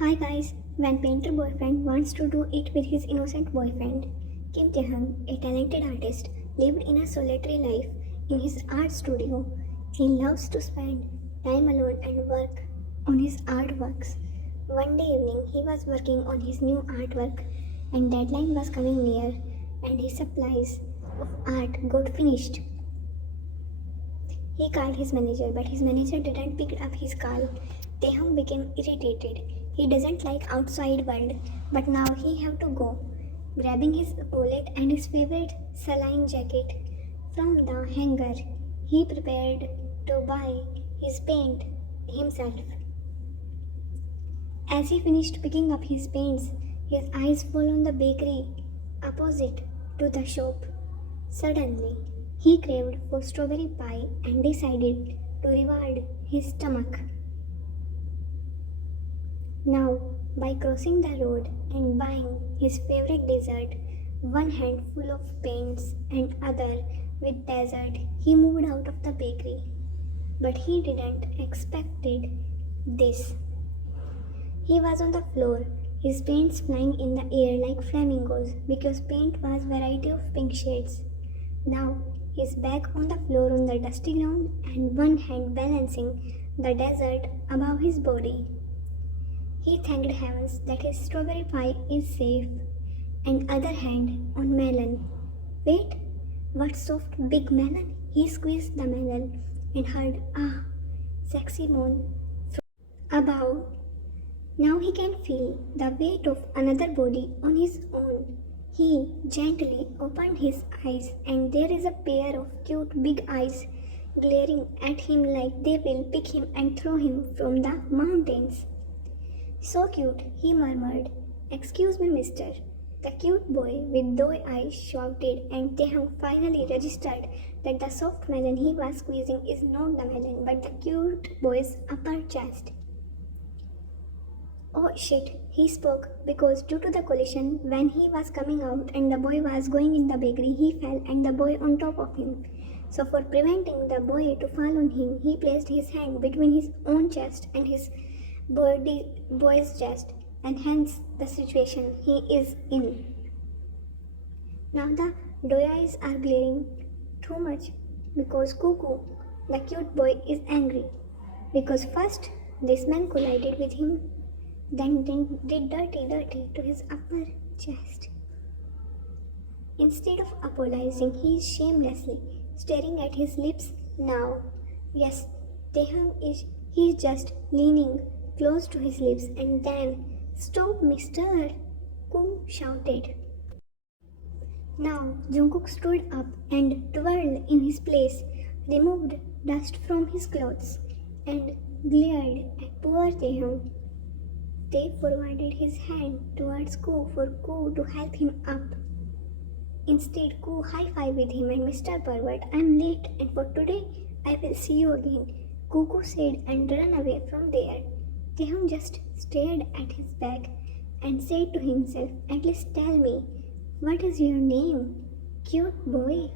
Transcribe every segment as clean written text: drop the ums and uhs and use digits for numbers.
Hi guys, when painter boyfriend wants to do it with his innocent boyfriend, Kim Tae-hung, a talented artist, lived in a solitary life in his art studio. He loves to spend time alone and work on his artworks. One day evening, he was working on his new artwork and deadline was coming near and his supplies of art got finished. He called his manager, but his manager didn't pick up his call. Taehong became irritated. He doesn't like outside world, but now he have to go. Grabbing his wallet and his favorite saline jacket from the hanger, he prepared to buy his paint himself. As he finished picking up his paints, his eyes fell on the bakery opposite to the shop. Suddenly, he craved for strawberry pie and decided to reward his stomach. Now, by crossing the road and buying his favorite dessert, one hand full of paints and other with dessert, he moved out of the bakery. But he didn't expected this. He was on the floor, his paints flying in the air like flamingos because paint was variety of pink shades. Now, his back on the floor on the dusty ground and one hand balancing the dessert above his body. He thanked heavens that his strawberry pie is safe, and other hand on melon. Wait, what soft big melon? He squeezed the melon and heard sexy moan from above. Now he can feel the weight of another body on his own. He gently opened his eyes, and there is a pair of cute big eyes glaring at him like they will pick him and throw him from the mountains. So cute, he murmured. Excuse me, mister. The cute boy with doe eyes shouted, and Taehong finally registered that the soft melon he was squeezing is not the melon but the cute boy's upper chest. Oh shit, he spoke because due to the collision, when he was coming out and the boy was going in the bakery, he fell and the boy on top of him. So, for preventing the boy to fall on him, he placed his hand between his own chest and his boy's chest, and hence the situation he is in. Now the doe eyes are glaring too much because Cuckoo, the cute boy, is angry. Because first this man collided with him, then did dirty to his upper chest. Instead of apologizing, he is shamelessly staring at his lips now. Yes, he is just leaning close to his lips and then, "Stop, mister!" Kung shouted. Now Jungkook stood up and twirled in his place, removed dust from his clothes, and glared at poor Taehyung. Tae forwarded his hand towards Koo for Koo to help him up. Instead, Koo high-fived with him and Mr. Pervert, "I'm late and for today I will see you again," Cuckoo said and ran away from there. Taehyung just stared at his back and said to himself, "At least tell me, what is your name, cute boy?"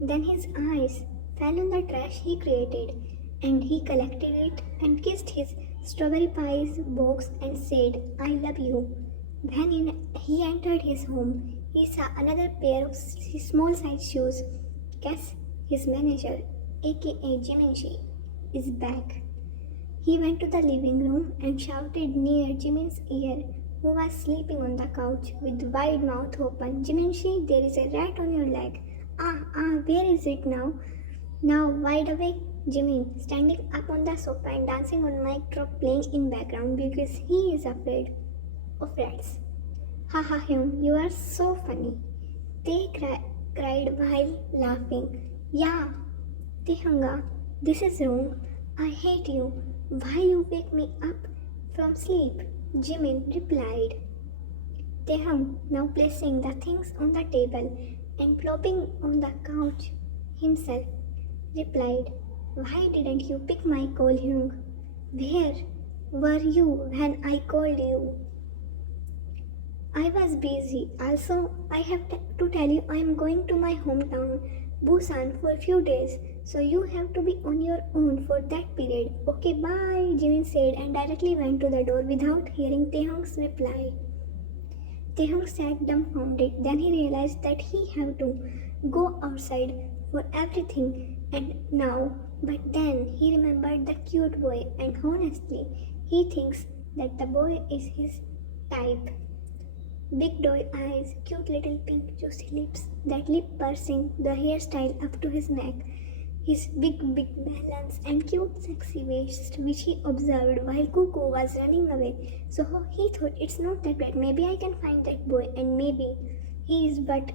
Then his eyes fell on the trash he created, and he collected it and kissed his strawberry pies box and said, "I love you." When he entered his home, he saw another pair of small-sized shoes. Guess his manager, aka Jiminshi, is back. He went to the living room and shouted near Jimin's ear, who was sleeping on the couch with wide mouth open, "Jiminshi, there is a rat on your leg." Where is it now?" Now wide awake Jimin, standing up on the sofa and dancing on mic drop playing in background because he is afraid of rats. "Ha ha Hyun, you are so funny." They cried while laughing. "Yeah, Taehunga, this is wrong. I hate you. Why you wake me up from sleep?" Jimin replied. Taehung, now placing the things on the table and plopping on the couch himself, replied, "Why didn't you pick my call, Hyung? Where were you when I called you?" "I was busy. Also, I have to tell you I am going to my hometown, Busan, for a few days. So you have to be on your own for that period. Okay, bye, Jimin said and directly went to the door without hearing Taehyung's reply. Taehyung sat dumbfounded. Then he realized that he had to go outside for everything and now. But then he remembered the cute boy, and honestly, he thinks that the boy is his type. Big doe eyes, cute little pink juicy lips, that lip pursing, the hairstyle up to his neck, his big balance and cute sexy waist which he observed while Cuckoo was running away. So he thought it's not that bad. Maybe I can find that boy and maybe he is but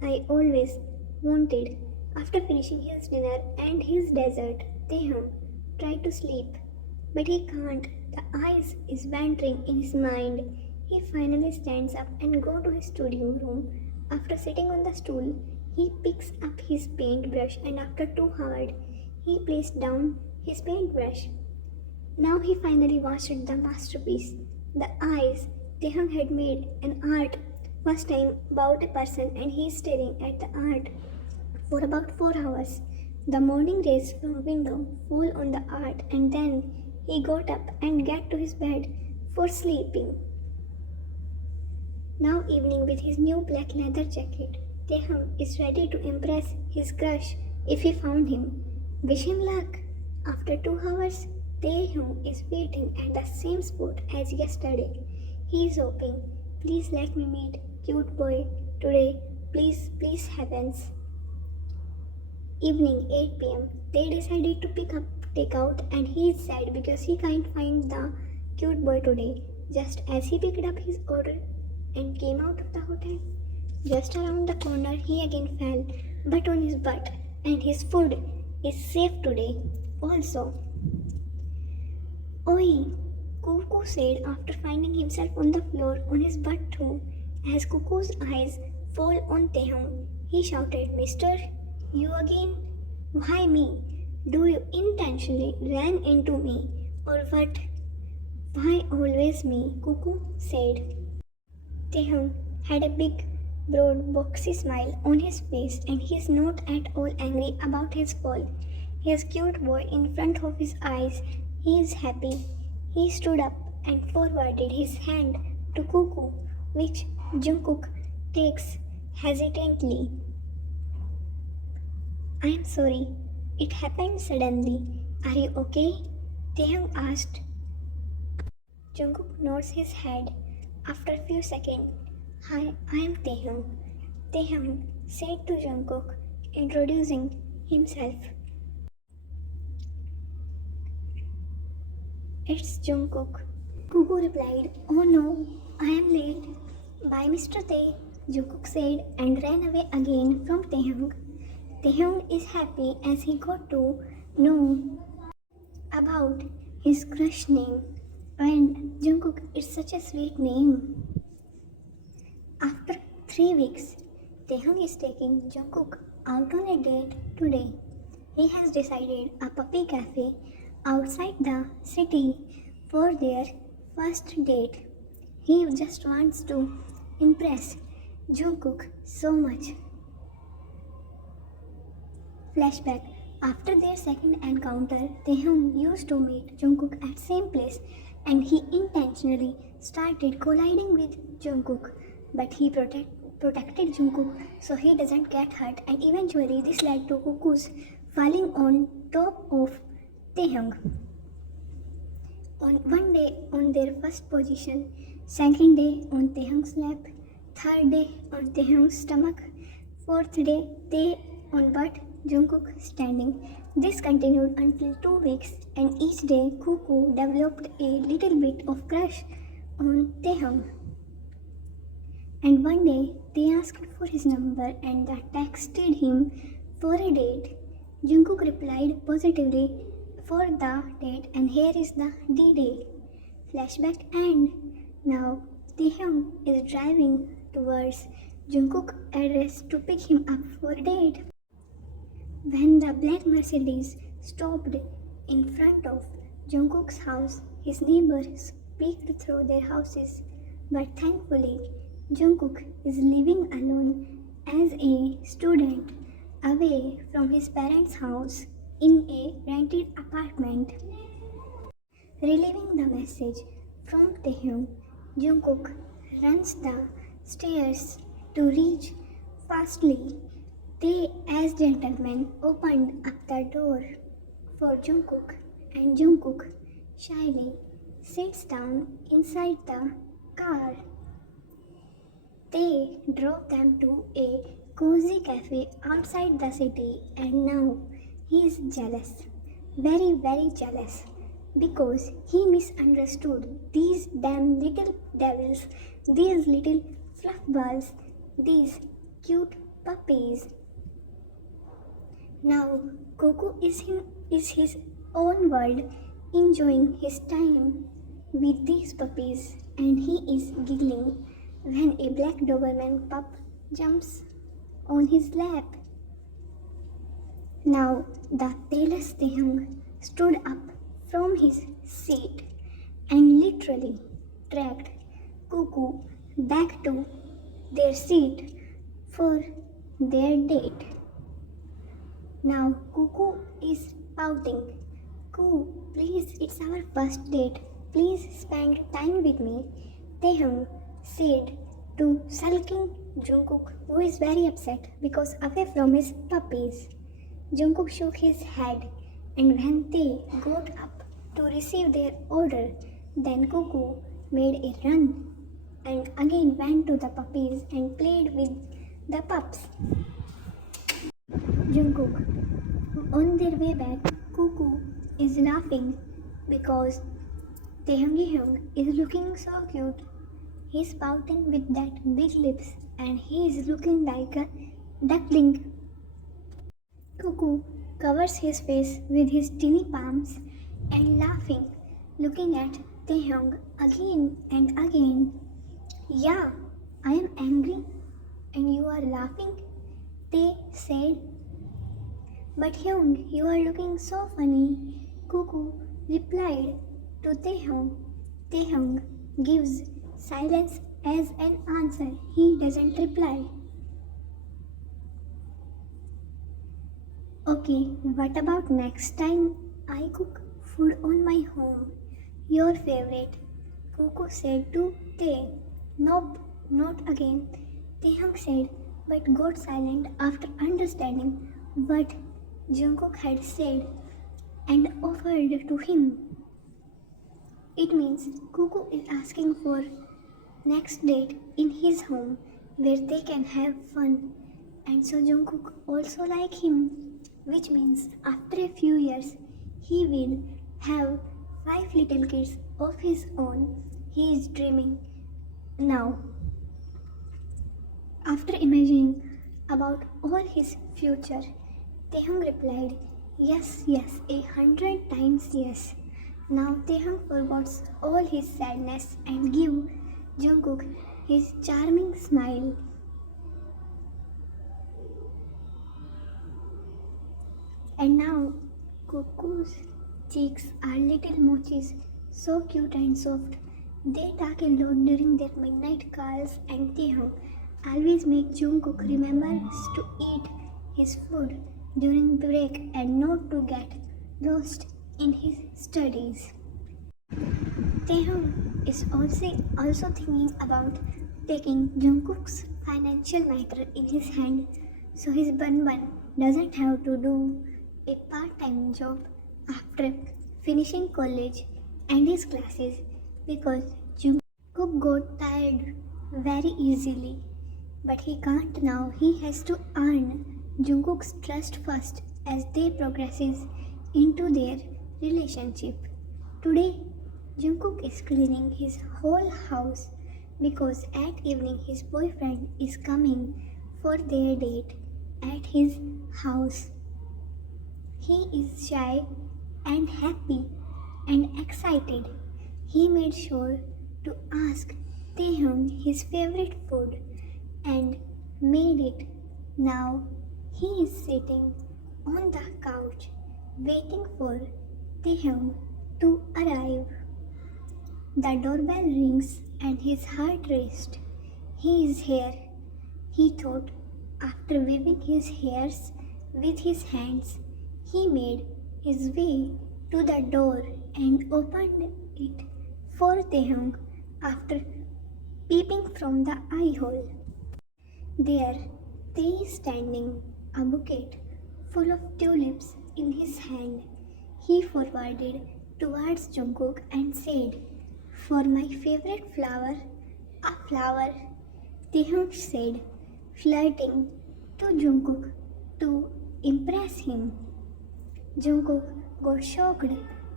I always wanted. After finishing his dinner and his dessert, Taehyung tried to sleep. But he can't. The ice is wandering in his mind. He finally stands up and goes to his studio room. After sitting on the stool, he picks up his paintbrush and after 2 hours, he placed down his paintbrush. Now he finally watched the masterpiece. The eyes Taehyung had made an art first time about a person and he is staring at the art for about 4 hours. The morning rays from window fall on the art and then he got up and got to his bed for sleeping. Now evening with his new black leather jacket, Taehyung is ready to impress his crush if he found him. Wish him luck. After 2 hours, Taehyung is waiting at the same spot as yesterday. He is hoping, please let me meet cute boy today. Please, please heavens. Evening 8 p.m. They decided to pick up takeout and he is sad because he can't find the cute boy today. Just as he picked up his order and came out of the hotel, just around the corner he again fell, but on his butt, and his food is safe today also. Oi, Cuckoo said after finding himself on the floor on his butt too. As Cuckoo's eyes fall on Taehyung, he shouted, Mister, you again? Why me? Do you intentionally ran into me or what? Why always me? Cuckoo said. Taehyung had a big, broad, boxy smile on his face and he is not at all angry about his fall. His cute boy in front of his eyes. He is happy. He stood up and forwarded his hand to Cuckoo, which Jungkook takes hesitantly. I am sorry. It happened suddenly. Are you okay? Taehyung asked. Jungkook nods his head. After a few seconds, Hi, I am Taehyung. Taehyung said to Jungkook, introducing himself. It's Jungkook. Cuckoo replied, Oh no, I am late. Bye, Mr. Tae, Jungkook said and ran away again from Taehyung. Taehyung is happy as he got to know about his crush name. And Jungkook is such a sweet name. After 3 weeks, Taehyung is taking Jungkook out on a date today. He has decided a puppy cafe outside the city for their first date. He just wants to impress Jungkook so much. Flashback. After their second encounter, Taehyung used to meet Jungkook at same place and he intentionally started colliding with Jungkook. But he protected Jungkook so he doesn't get hurt and eventually this led to Cuckoo's falling on top of Taehyung. On one day on their first position, second day on Taehyung's lap, third day on Taehyung's stomach, fourth day they on butt, Jungkook standing. This continued until 2 weeks and each day Cuckoo developed a little bit of crush on Taehyung. And one day they asked for his number and texted him for a date. Jungkook replied positively for the date and here is the D-Day. Flashback and now Taehyung is driving towards Jungkook's address to pick him up for a date. When the black Mercedes stopped in front of Jungkook's house, his neighbors peeked through their houses, but thankfully Jungkook is living alone as a student away from his parents' house. in a rented apartment. Reliving the message from Taehyung, Jungkook runs the stairs to reach fastly. They, as gentlemen, opened up the door for Jungkook, and Jungkook shyly sits down inside the car. They drove them to a cozy cafe outside the city, and now he is jealous. Very, very jealous. Because he misunderstood these damn little devils, these little fluff balls, these cute puppies. Now Coco is his own world, enjoying his time with these puppies, and he is giggling when a black Doberman pup jumps on his lap. Now the tailless Taehyung stood up from his seat and literally dragged Cuckoo back to their seat for their date. Now Cuckoo is pouting. Coo, please, it's our first date. Please spend time with me, Taehyung said to sulking Jungkook, who is very upset because away from his puppies. Jungkook shook his head, and when they got up to receive their order, then Cuckoo made a run and again went to the puppies and played with the pups. Jungkook. On their way back, Cuckoo is laughing because Taehyung is looking so cute. He's pouting with that big lips and he is looking like a duckling. Cuckoo covers his face with his teeny palms and laughing, looking at Taehyung again and again. Yeah, I am angry and you are laughing, Tae said. But Hyung, you are looking so funny, Cuckoo replied to Taehyung. Taehyung gives silence as an answer. He doesn't reply. Okay, what about next time I cook food on my home? Your favorite, Cuckoo said to Tae. Nope, not again, Taehyung said, but got silent after understanding what Jungkook had said and offered to him. It means Cuckoo is asking for next date in his home where they can have fun, and so Jungkook also like him, which means after a few years he will have 5 little kids of his own. He is dreaming now. After imagining about all his future, Taehyung replied, yes, 100 times yes. Now Taehyung forgets all his sadness and give Jungkook his charming smile. And now Cuckoo's cheeks are little mochis, so cute and soft. They talk a lot during their midnight calls, and Taehyung always make Jungkook remember to eat his food during break and not to get lost in his studies. Taehyung is also thinking about taking Jungkook's financial matter in his hand so his Bun doesn't have to do a part-time job after finishing college and his classes because Jungkook got tired very easily. But he can't now. He has to earn Jungkook's trust first as they progresses into their relationship. Today, Jungkook is cleaning his whole house because at evening his boyfriend is coming for their date at his house. He is shy and happy and excited. He made sure to ask Taehyung his favorite food and made it. Now he is sitting on the couch waiting for Taehyung to arrive. The doorbell rings and his heart raced. He is here, he thought, after waving his hairs with his hands. He made his way to the door and opened it for Taehyung after peeping from the eye hole. There, Tae is standing, a bouquet full of tulips in his hand. He forwarded towards Jungkook and said, "For my favorite flower, a flower," Taehyung said, flirting to Jungkook to impress him. Jungkook got shocked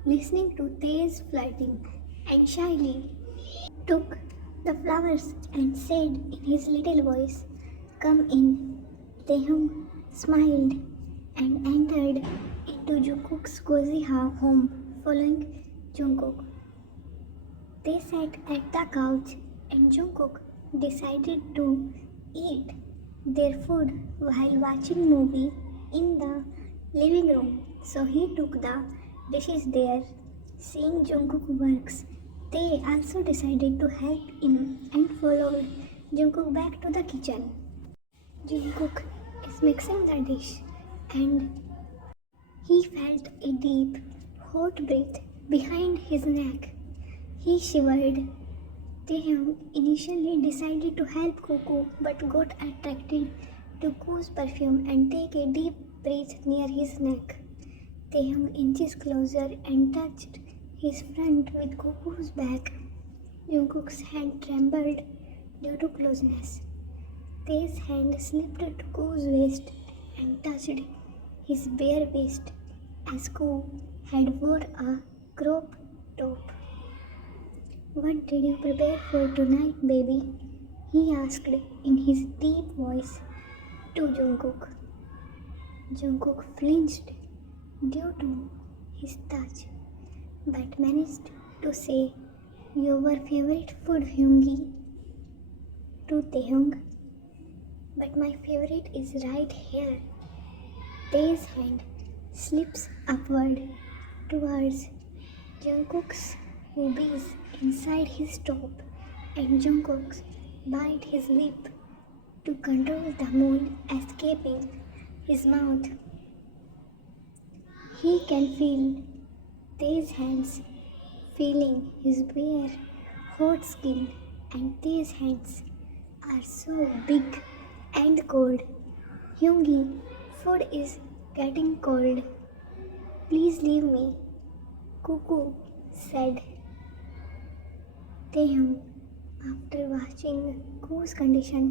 listening to Tae's flirting and shyly took the flowers and said in his little voice, "Come in." Taehyung smiled and entered into Jungkook's cozy home following Jungkook. They sat at the couch and Jungkook decided to eat their food while watching movie in the living room. So he took the dishes there. Seeing Jungkook works, they also decided to help him and followed Jungkook back to the kitchen. Jungkook is mixing the dish and he felt a deep, hot breath behind his neck. He shivered. Taehyung initially decided to help Cuckoo but got attracted to Coo's perfume and take a deep breath near his neck. Taehyung inched closer and touched his front with Cuckoo's back. Jungkook's hand trembled due to closeness. Tae's hand slipped to Coo's waist and touched his bare waist as Coo had wore a crop top. "What did you prepare for tonight, baby?" he asked in his deep voice to Jungkook. Jungkook flinched due to his touch, but managed to say, "Your favorite food, Hyungi," to Taehyung. "But my favorite is right here." Tae's hand slips upward towards Jungkook's boobies inside his top, and Jungkook bite his lip to control the moon escaping his mouth. He can feel Tae's hands feeling his bare, hot skin, and Tae's hands are so big and cold. "Hyungi, food is getting cold. Please leave me," Cuckoo said. Taehyung, after watching Coo's condition,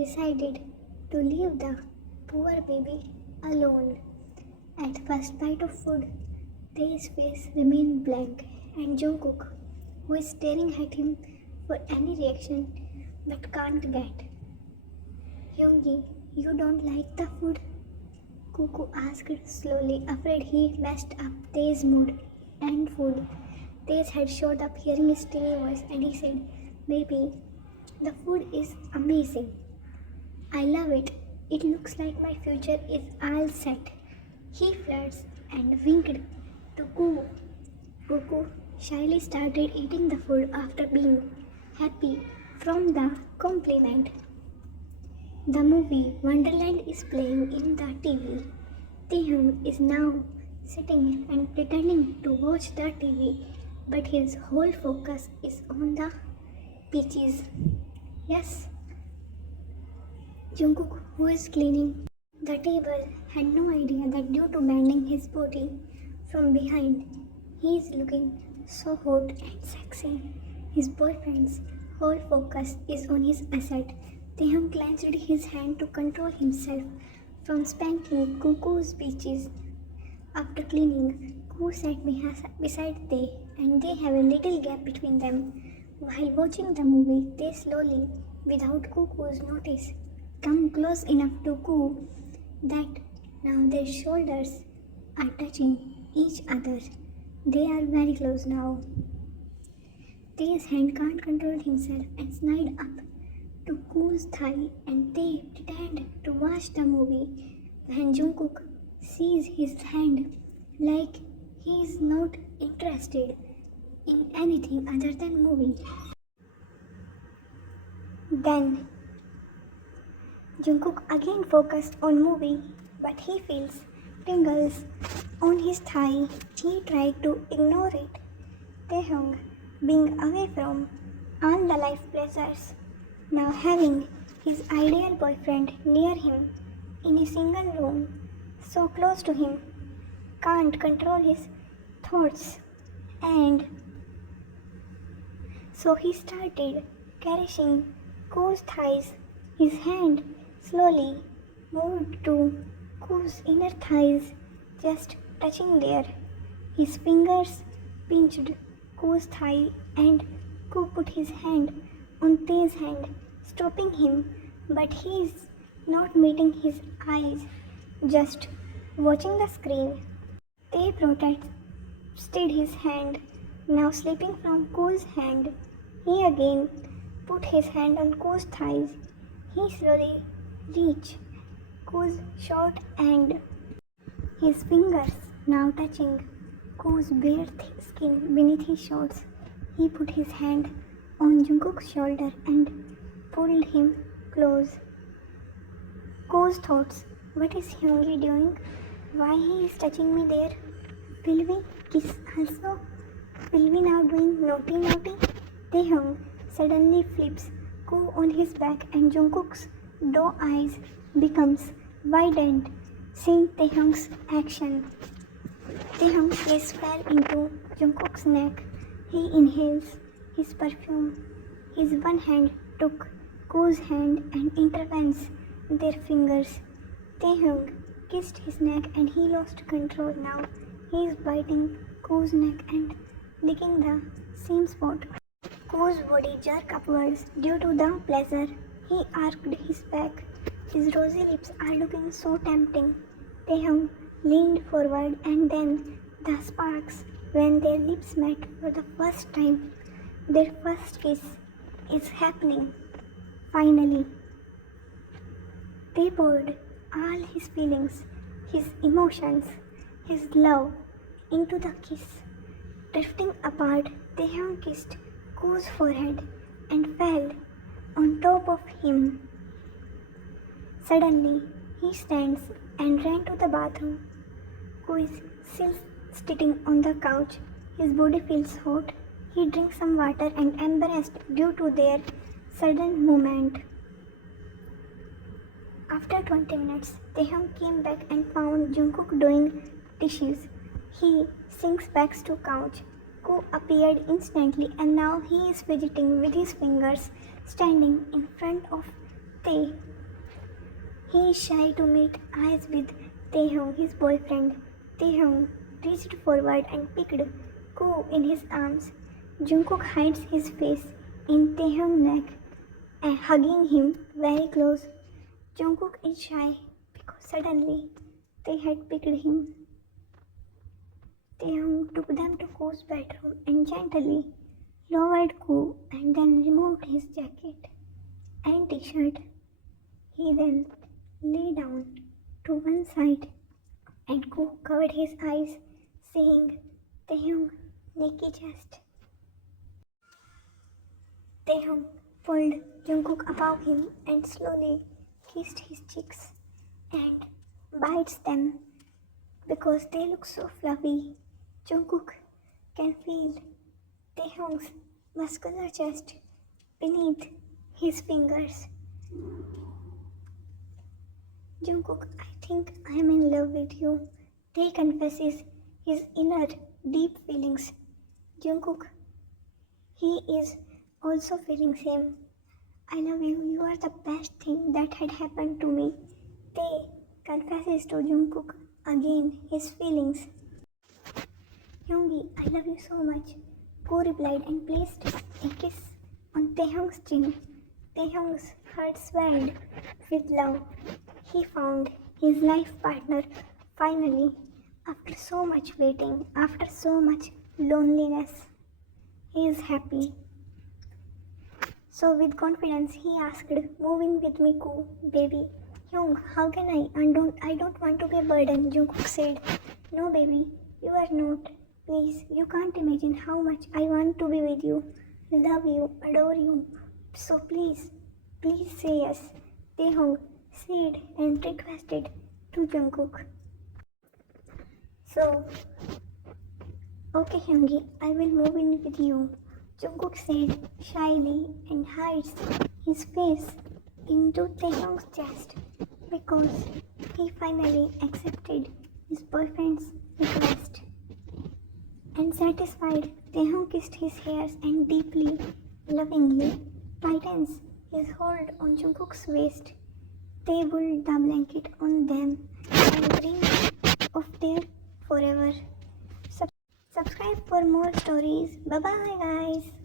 decided to leave the poor baby alone. At first bite of food, Tae's face remained blank, and Jungkook, who is staring at him for any reaction but can't get. "Hyungi, you don't like the food?" Cuckoo asked slowly, afraid he messed up Tae's mood and food. Tae's head shot up hearing his teeny voice and he said, "Baby, the food is amazing. I love it. It looks like my future is all set." He flirts and winked to Coo. Cuckoo shyly started eating the food after being happy from the compliment. The movie Wonderland is playing in the TV. Taehyung is now sitting and pretending to watch the TV, but his whole focus is on the peaches. Yes. Jungkook, who is cleaning the table, had no idea that due to bending his body from behind, he is looking so hot and sexy. His boyfriend's whole focus is on his asset. Taehyung clenched his hand to control himself from spanking Cuckoo's peaches. After cleaning, Coo sat beside Tae and they have a little gap between them. While watching the movie, they slowly, without Cuckoo's notice, come close enough to Coo that now their shoulders are touching each other. They are very close now. Tae's hand can't control himself and slide up to Coo's thigh and Tae pretend to watch the movie when Jungkook sees his hand like he is not interested in anything other than movie. Then Jungkook again focused on movie, but he feels tingles on his thigh. He tried to ignore it. Taehyung, being away from all the life pleasures, now having his ideal boyfriend near him in a single room, so close to him, can't control his thoughts, and so he started caressing Ko's thighs. His hand slowly moved to Ko's inner thighs, just touching there. His fingers pinched Ko's thigh, and Ko put his hand on Tae's hand, stopping him, but he is not meeting his eyes, just watching the screen. Tae protested his hand, now slipping from Ko's hand. He again put his hand on Ko's thighs. He slowly reached Ko's short end, his fingers now touching Ko's bare skin beneath his shorts. He put his hand on Jungkook's shoulder and pulled him close. Ko's thoughts, what is Hyungi doing? Why he is touching me there? Will we kiss also? Will we now doing naughty naughty? Taehyung suddenly flips Ko on his back and Jungkook's doe eyes becomes widened seeing Taehyung's action. Taehyung's face fell into Jungkook's neck. He inhales his perfume. His one hand took Ko's hand and intertwines their fingers. Taehyung kissed his neck and he lost control now. He is biting Ko's neck and licking the same spot. Ko's body jerked upwards due to the pleasure. He arched his back. His rosy lips are looking so tempting. Taehyung leaned forward and then the sparks when their lips met for the first time. Their first kiss is happening. Finally, they poured all his feelings, his emotions, his love into the kiss. Drifting apart, Taehyung kissed Ko's forehead and fell on top of him. Suddenly, he stands and ran to the bathroom. Ko is still sitting on the couch. His body feels hot. He drinks some water and embarrassed due to their sudden movement. After 20 minutes, Taehyung came back and found Jungkook doing dishes. He sinks back to couch. Ko appeared instantly and now he is fidgeting with his fingers, standing in front of Tae. He is shy to meet eyes with Taehyung, his boyfriend. Taehyung reached forward and picked Ko in his arms. Jungkook hides his face in Taehyung's neck and hugging him very close. Jungkook is shy because suddenly Tae had picked him. Taehyung took them to Ko's bedroom and gently lowered Ko and then removed his jacket and t-shirt. He then lay down to one side and Ko covered his eyes, seeing Taehyung naked chest. Taehyung pulled Jungkook above him and slowly kissed his cheeks and bites them because they look so fluffy. Jungkook can feel Taehyung's muscular chest beneath his fingers. Jungkook, I think I am in love with you. Tae confesses his inner deep feelings. Jungkook, he is also feeling same. I love you. You are the best thing that had happened to me. Tae confesses to Jungkook again his feelings. Hyungi, I love you so much. Ko replied and placed a kiss on Taehyung's chin. Taehyung's heart swelled with love. He found his life partner finally. After so much waiting, after so much loneliness, he is happy. So with confidence, he asked, moving with me, Ko, baby. Hyung, how can I? I don't want to be a burden, Jungkook said. No, baby, you are not. Please, you can't imagine how much I want to be with you, love you, adore you. So please say yes. Taehyung said and requested to Jungkook. So, okay, Hyungi, I will move in with you. Jungkook said shyly and hides his face into Taehyung's chest because he finally accepted his boyfriend's request. And satisfied, Taehyung kissed his hairs and deeply, lovingly tightens his hold on Jungkook's waist. They pull the blanket on them and dream of their forever. Subscribe for more stories. Bye bye, guys.